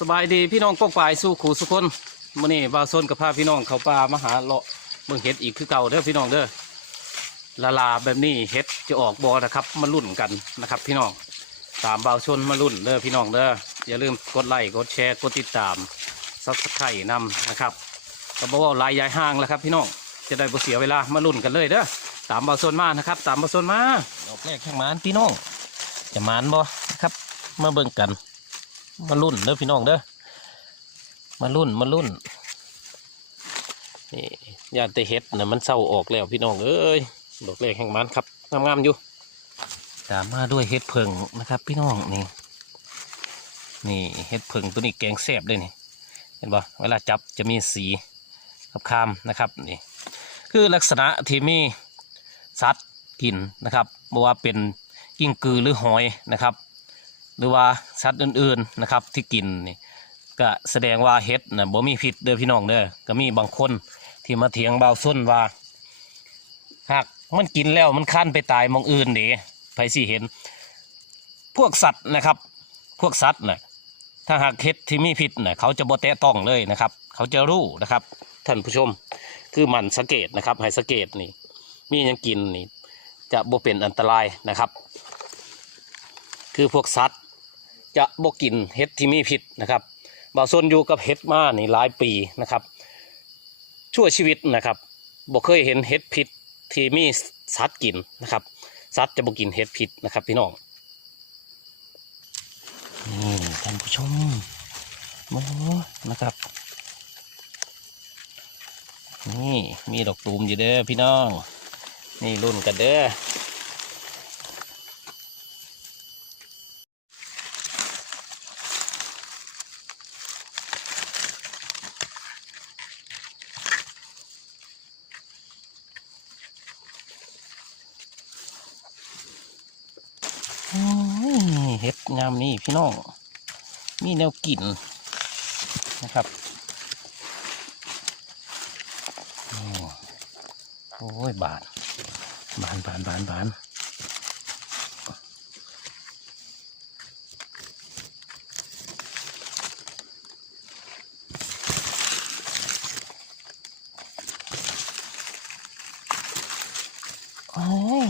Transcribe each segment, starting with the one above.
สบายดีพี่น้องป้องปลายสู้ขู่สุคนมื่อนี้บาวซนกับพาพี่น้องเขาป่ามาหาเลาะเมืองเห็ดอีกคือเก่าเด้อพี่น้องเด้อละลาแบบนี้เห็ดจะออกบอนะครับมาลุ่นกันนะครับพี่น้องตามบาชนมาลุ่นเด้อพี่น้องเด้ออย่าลืมกดไลค์กดแชร์กดติดตามซับสไครต์นำนะครับก็บอกว่าลายยายห้างแล้วครับ พี่น้องจะได้บ่เสียเวลามาลุ่นกันเลยเด้อตามบาวซนมานะครับ ตามบาวซนมาดอกแรกแข่งมานพี่น้องจะมานบ่นะครับมาเบิ่งกัน มารุ่นเด้อพี่น้องเด้อมารุ่นมารุ่นนี่ยานเตเฮ็ดนะมันเศร้าออกแล้วพี่น้องเอ้ยดอกแรกแห่งมันครับงามๆอยู่ตามมาด้วยเฮ็ดเพิงนะครับ พี่น้องนี่นี่เฮ็ดเพิงตัวนี้แกงแซ่บเลยนี่เห็นปะเวลาจับจะมีสีกับคามนะครับนี่คือลักษณะที่มีสัตว์กินนะครับบ่ว่าเป็นกิ้งกือหรือหอยนะครับ หรือว่าสัตว์อื่นๆนะครับที่กินนี่ก็แสดงว่าเห็ดนะบ่มีพิษเด้อพี่น้องเด้อก็มีบางคนที่มาเถียงเบาส้นว่าหากมันกินแล้วมันคั้นไปตายมองอื่นเด้ไผสิเห็น พวกสัตว์นะครับ พวกสัตว์น่ะถ้าหากเห็ดที่มีพิษน่ะเขาจะบ่แตะต้องเลยนะครับ เขาจะรู้นะครับท่านผู้ชมคือมันสังเกตนะครับให้สังเกตนี่ มียังกินนี่จะบ่เป็นอันตรายนะครับ คือพวกสัตว์ จะบกินเห็ดที่มีพิษนะครับบ่าวซนอยู่กับเห็ดมานี่หลายปีนะครับชั่วชีวิตนะครับบ่เคยเห็นเห็ดพิษที่มีสัตว์กินนะครับสัตว์จะบ่กินเห็ดพิษนะครับ พี่น้องนี่ท่านผู้ชมโอ้นะครับ นี่มีดอกตูมอยู่เด้อพี่น้อง นี่รุ่นกันเด้อ โอ้ย เห็ดงามนี่พี่น้อง มีแนวกลิ่นนะครับ โอ้ยบานบานบานบานบานโอ้ย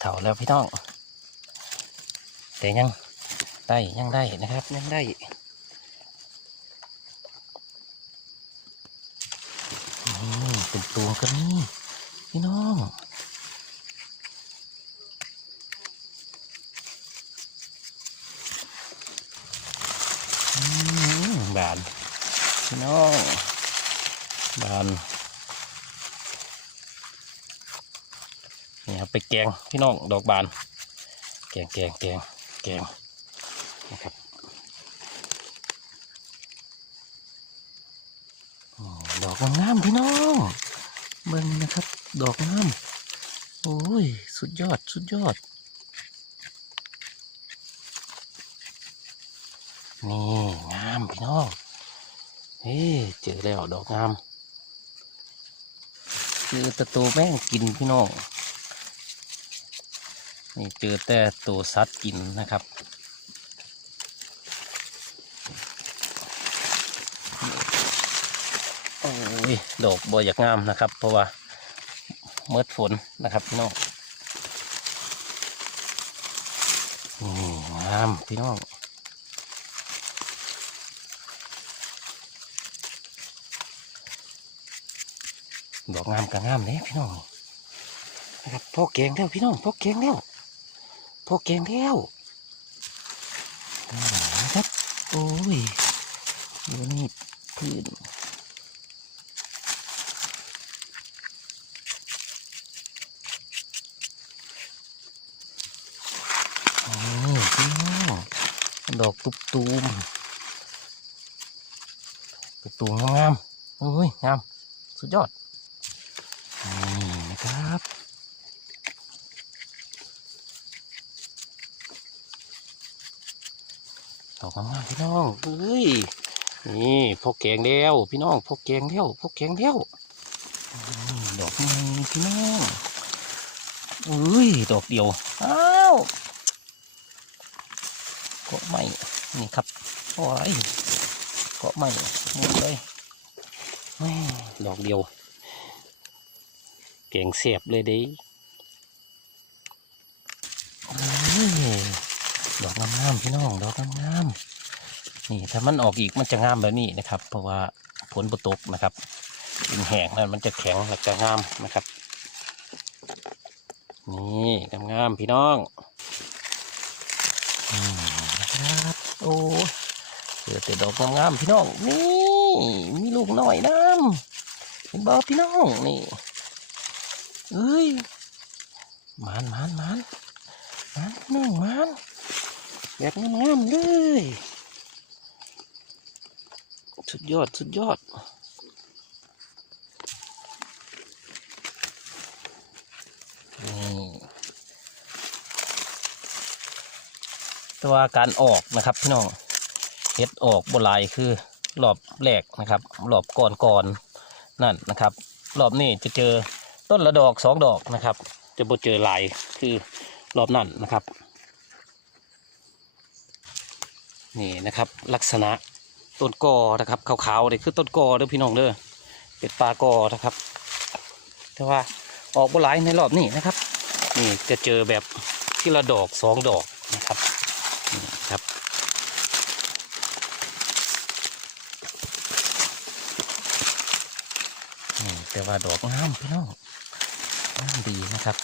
เถ่าแล้วพี่น้อง แต่ยังได้ยังได้นะครับยังได้นี่เป็นตัวกันนี่พี่น้องบานพี่น้องบานนี่ครับไปแกงพี่น้องดอกบาน แกงแกงแกง แกงนะครับอดอกงามพี่น้องเบิ่งนะครับ ดอกงามโอ้ย สุดยอดสุดยอด นี่งามพี่น้องเฮ้เจอแล้วดอกงามเจอตะตูแม่งกินพี่น้อง นี่เจอแต่ตัวสัตว์กินนะครับโอ้ยดอกบอยากงามนะครับ เพราะว่าเมื่อฝนนะครับพี่น้องงามพี่น้องดอกงามกับงามเนี่ยพี่น้องนะครับพ่อแกงแล้วพี่น้องพ่อแกงแล้ว พ่อแกงแล้วครับ โอ้ยดูนี่พื้นโอ้ยพี่น้องดอกตุบตูมตุบตูมงามโอ้ยงาม สุดยอด นี่นะครับ ดอกงามๆพี่น้องเฮ้ยนี่พกแกงเดียวพี่น้องพกแกงเดียวพกแกงเดียวดอกนี้พี่น้องเอ้ยดอกเดียวอ้าวก็ไม่นี่ครับโอ้ยเกาะใหม่หมดเลยแม่ดอกเดียวเก่งเสียบเลยเดิ ดอกงามๆพี่น้องดอกงามๆนี่ถ้ามันออกอีกมันจะงามแบบนี้นะครับ เพราะว่าฝนบ่ตกนะครับดินแห้งนั่นมันจะแข็งและจะงามนะครับ นี่งามๆพี่น้องนะครับโอ้เจอแต่ดอกงามๆพี่น้องนี่มีลูกหน่อยน้ำเห็นบอพี่น้องนี่เอ้ยมันมันมันมันน้องมัน แบบงามๆเลย สุดยอด สุดยอดนี่ตัวการออกนะครับพี่น้องเฮ็ดออกบลายคือรอบแรกนะครับรอบก่อนก่อนนั่นนะครับ รอบนี้จะเจอต้นละดอกสองดอกนะครับ จะบ่เจอลายคือรอบนั่นนะครับ นี่นะครับลักษณะต้นกอนะครับขาวๆนี่คือต้นกอเด้อพี่น้องเด้อเป็นปลากอนะครับ แต่ว่าออกบหลายในรอบนี้นะครับ นี่จะเจอแบบที่ละดอกสองดอกนะครับนี่ครับนี่แต่ว่าดอกงามพี่น้องงามดีนะครับ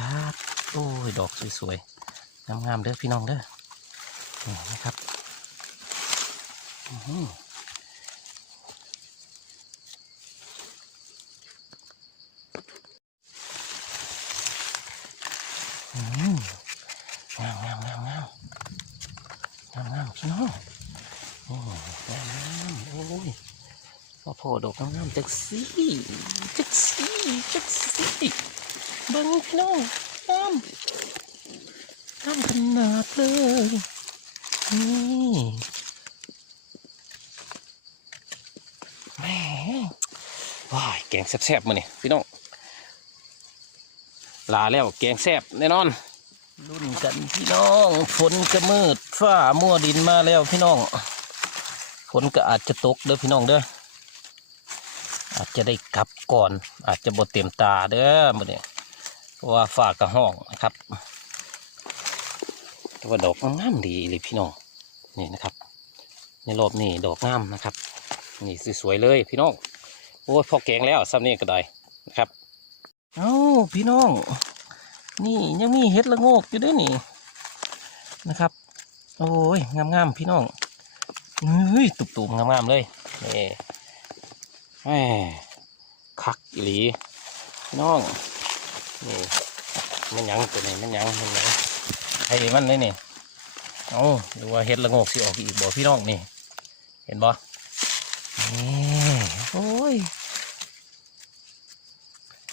นะครับ โอ้ย ดอกสวยๆ งามๆเด้อพี่น้องเด้อนี่นะครับงามงามงามงามงามงามพี่น้องโอ้งามงามโอ้ยมาพอดอกงามงามจักซี่จักซี่จักซี่ บังพี่น้องงามงามขนาดเลยนี่แหม่ว้ายแกงแซ่บๆมาเนี่ยพี่น้องลาแล้วแกงแซ่บแน่นอนรุ่นกันพี่น้องฝนก็มืดฟ้ามัวดินมาแล้วพี่น้องฝนก็อาจจะตกเด้อพี่น้องเด้ออาจจะได้กลับก่อน อาจจะบดเต็มตาเด้อมาเนี่ย เพราะว่าฟ้ากกระห้องนะครับแต่ว่าดอกงามดีเลยพี่น้องนี่นะครับ ในรอบนี้ดอกงามนะครับ นี่สวยๆเลยพี่น้องโอ้ยพอแกงแล้วซ้ำนี่ก็ได้นะครับเอ้าพี่น้อง นี่ยังมีเห็ดละโงกอยู่ด้วยนี่นะครับ โอ้ยงามๆพี่น้องเฮ้ยตุ่มๆงามๆเลยนี่แหมคักอีหลีพี่น้อง นี่มันยังตัวนี้มันยังมันยังให้มันเลยนี่เอาดูว่าเห็ดละงกสิออกอีกบ่พี่น้องนี่ เห็นบ่นี่โอ้ย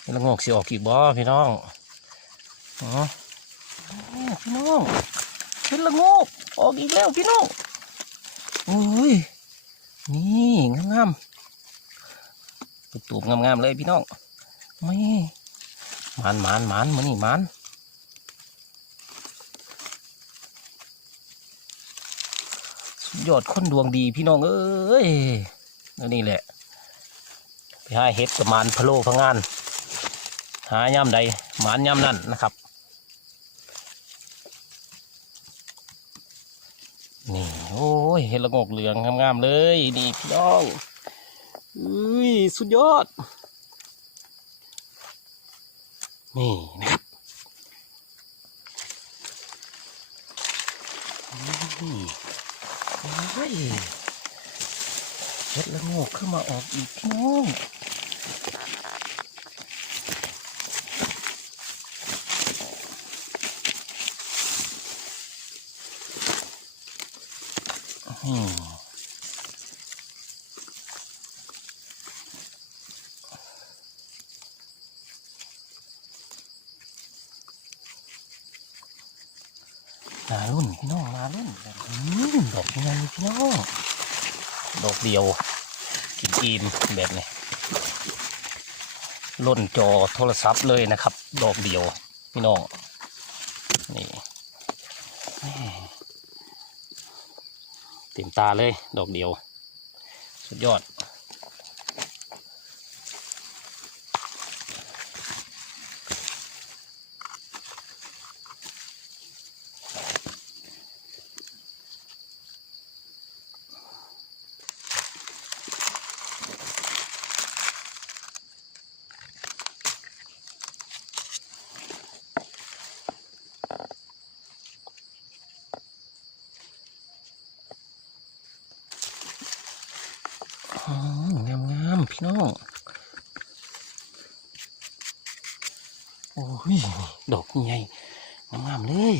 นี่ละงกสิออกอีกบ่พี่น้องอ๋อพี่น้องเห็นละงกออกอีกแล้วพี่น้องโอ้ยนี่งามๆตุ่มๆงามๆเลยพี่น้องไม่ มันมันมันมานี่มันสุดยอดคนดวงดีพี่น้องเอ้ยแล้วนี่แหละ ไปหาเห็ดกับมานพะโลพะงาน หาย่ำใดหมานย่ำนั่นนะครับ นี่โอ้ยเห็ดละงกเหลืองงามๆเลย นี่พี่น้องอุ้ยสุดยอด นี่นะครับนี่โอ้ยเห็ดละโงกขึ้นมาออกอีกพี่น้อง มารุ่นพี่น้องมารุ่นแบบนี้ดอกยังไงพี่น้องดอกเดียวกินอิ่มแบบนี้ล่นจอโทรศัพท์เลยนะครับ ดอกเดียวพี่น้องนี่เต็มตาเลย ดอกเดียว สุดยอด งามงามๆ พี่น้องโอ้ยดอกใหญ่งามเลย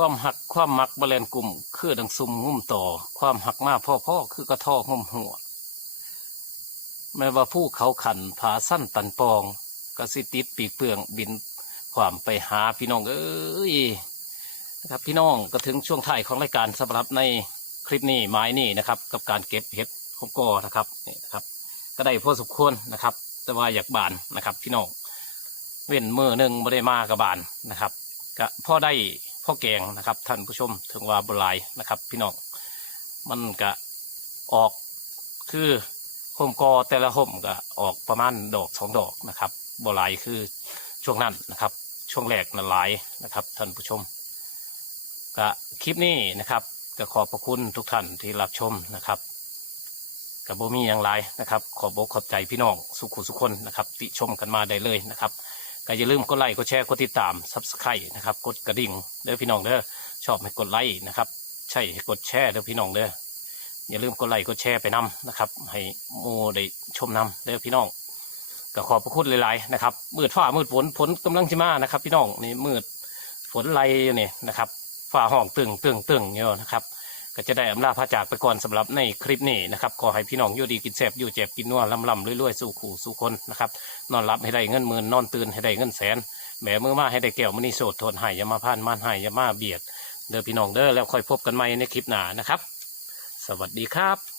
ความหักความมักบแลนกลุ่ม คือดังซุ่มงุ่มต่อ ความหักมาพ่อพ่อคือกระทอกงุ่มหัว แม้ว่าผู้เขาขันผาสั้นตันปองกสิติดปีกเปลืองบินความไปหาพี่น้องเอ้ยนะครับพี่น้องก็ถึงช่วงท้ายของรายการสำหรับในคลิปนี้ไม้นี่นะครับ กับการเก็บเห็ดคมกอนะครับนี่นะครับ ก็ได้พอสมควรนะครับ แต่ว่าอยากบานนะครับ พี่น้องเว้นมือหนึ่งไม่ได้มากับบานนะครับก็พ่อได้ พ่อแกงนะครับท่านผู้ชมถึงว่าบหลายนะครับ พี่น้องมันก็ออกคือห่มกอแต่ละห่มก็ออกประมาณดอกสองดอกนะครับบหลายคือช่วงนั้นนะครับ ช่วงแรกน่ะหลายนะครับ ท่านผู้ชมก็คลิปนี้นะครับก็ขอบพระคุณทุกท่านที่รับชมนะครับกับโบมีอย่างไรนะครับ ขอบอกขอบใจพี่น้องสุขุสุขคนนะครับ ติชมกันมาได้เลยนะครับ ก็อย่าลืมกดไลค์กดแชร์กดติดตาม subscribe นะครับกดกระดิ่งเด้อพี่น้องเด้อชอบให้กดไลค์นะครับ ใช่ให้กดแชร์เด้อพี่น้องเด้ออย่าลืมกดไลค์กดแชร์ไปนํนะครับ ให้โมได้ชมนํเด้อพี่น้องก็ขอบพระคุณหลายๆนะครับมืดฟ้ามืดฝนฝนกำลังจะมานะครับ พี่น้องนี่มืดฝนไล่นี่นะครับฟ้าห้องตึงตึงตึงอยู่นะครับ ก็จะได้อำลาพระจากไปก่อนสำหรับในคลิปนี้นะครับขอให้พี่น้องอยู่ดีกินแซบอยู่เจ็บกินนัวลำลำรวยๆ สู่ขู่สู่คนนะครับนอนรับให้ได้เงินหมื่นนอนตื่นให้ได้เงินแสนแหมมือมาให้ได้แก้วมณีโสดทนหายยามาพานมานหายยามาเบียด เด้อพี่น้องเด้อแล้วค่อยพบกันใหม่ในคลิปหน้านะครับ สวัสดีครับ